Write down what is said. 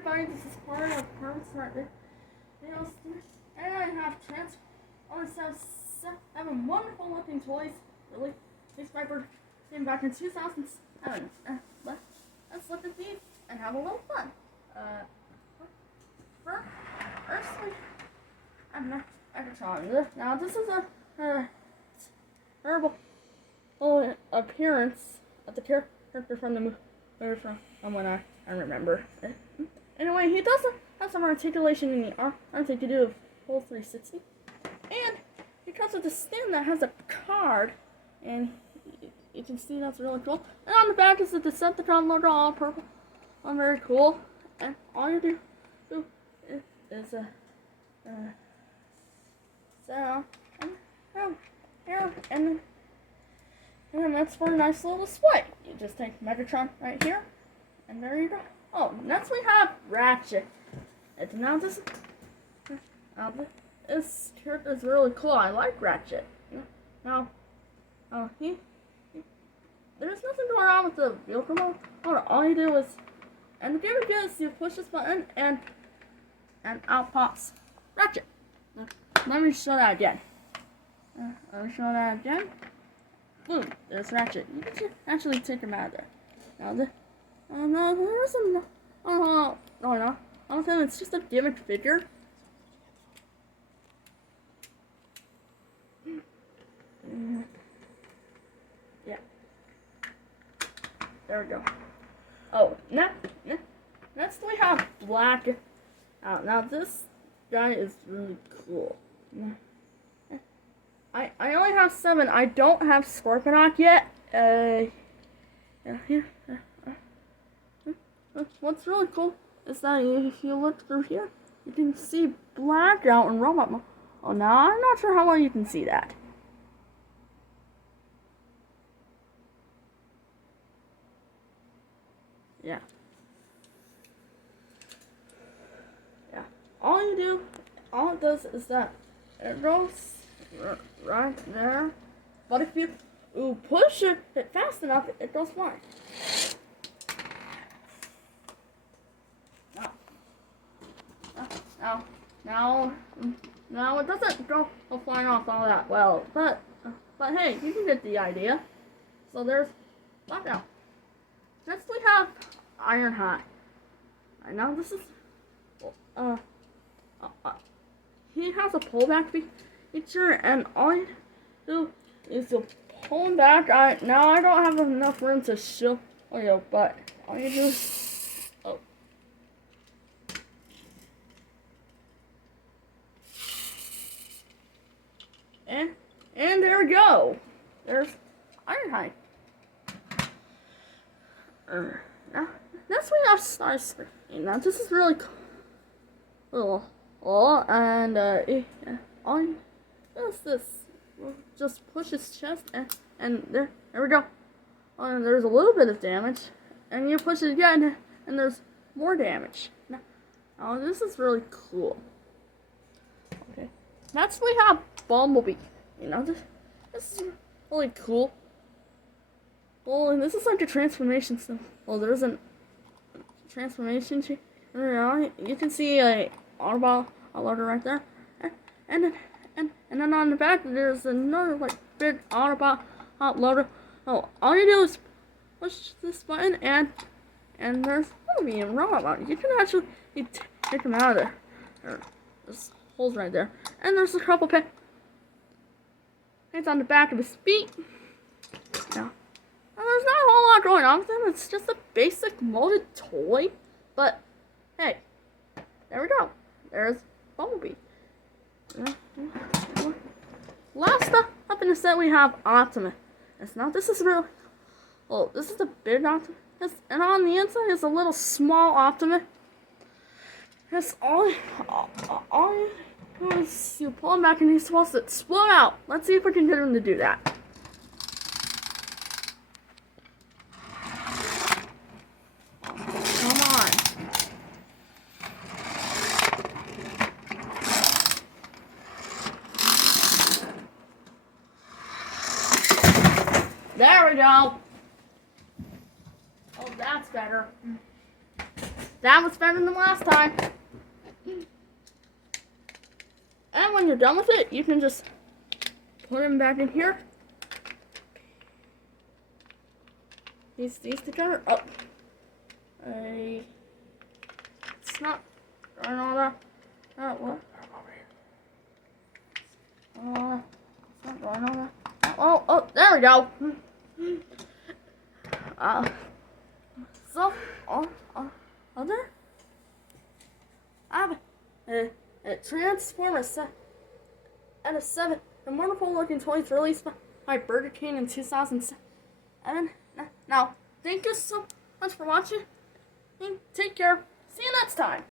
everybody, this is part of Permanent Smart Videos, and I have seven wonderful looking toys, really. These Viper came back in 2007, let's look at these and have a little fun. Firstly, I'm not Megatron. Now this is a terrible appearance of the character from the movie from when I remember. Anyway, he does have some articulation in the arm. I think he do a full 360. And he comes with a stand that has a card, and you can see that's really cool. And on the back is the Decepticon logo, all purple. Very cool. And all you do is so and that's for a nice little display. You just take Megatron right here, and there you go. Oh, next we have Ratchet. And now this character is really cool. I like Ratchet. Now, there's nothing going on with the vehicle mode. All you do is, and the gimmick is you push this button and out pops Ratchet. Let me show that again. Boom, there's Ratchet. You can actually take him out of there. Now no, there isn't. No. Honestly, it's just a gimmick figure. Yeah. There we go. Oh, next we have Black. Now this guy is really cool. I only have 7. I don't have Scorponok yet. Here. What's really cool is that if you look through here, you can see Blackout and Robot Mode. Oh, now I'm not sure how well you can see that. Yeah. All it does is that it goes right there. But if you push it fast enough, it goes flying. Now it doesn't go flying off all that well, but hey, you can get the idea. So there's Blackout. Next we have Ironhide. Now this is he has a pullback feature, and all you do is to pull him back. Now I don't have enough room to show you, but all you do is and there we go. There's Ironhide. Now next we have Starscream. Now this is really cool. And all you do is this. Just push his chest, and there we go. And there's a little bit of damage, and you push it again, and there's more damage. Now this is really cool. Okay, next we have Bumblebee. This is really cool. Well, and this is like a transformation symbol. Well, there's a transformation. You can see a Autobot loader right there, and then on the back there's another like big Autobot loader. Oh, all you do is push this button, and there's Bumblebee and Robot. You can actually take them out of there. There's holes right there, and there's a couple pins on the back of his feet. Now there's not a whole lot going on with him. It's just a basic molded toy, but hey, there we go. There's Bumblebee. Last up in the set we have Optimus. This is real. Well, this is a big Optimus, and on the inside is a little small Optimus. That's all you do is you pull him back, and he's supposed to explode out. Let's see if we can get him to do that. Come on. There we go. Oh, that's better. That was better than last time. And when you're done with it, you can just put them back in here. These together. Oh. It's not drawing all that. What? It's not drawing all that. Oh, there we go. So, other? I have a Transformer set and a 7. The wonderful looking toys released by Burger King in 2007. Now, thank you so much for watching. Take care. See you next time.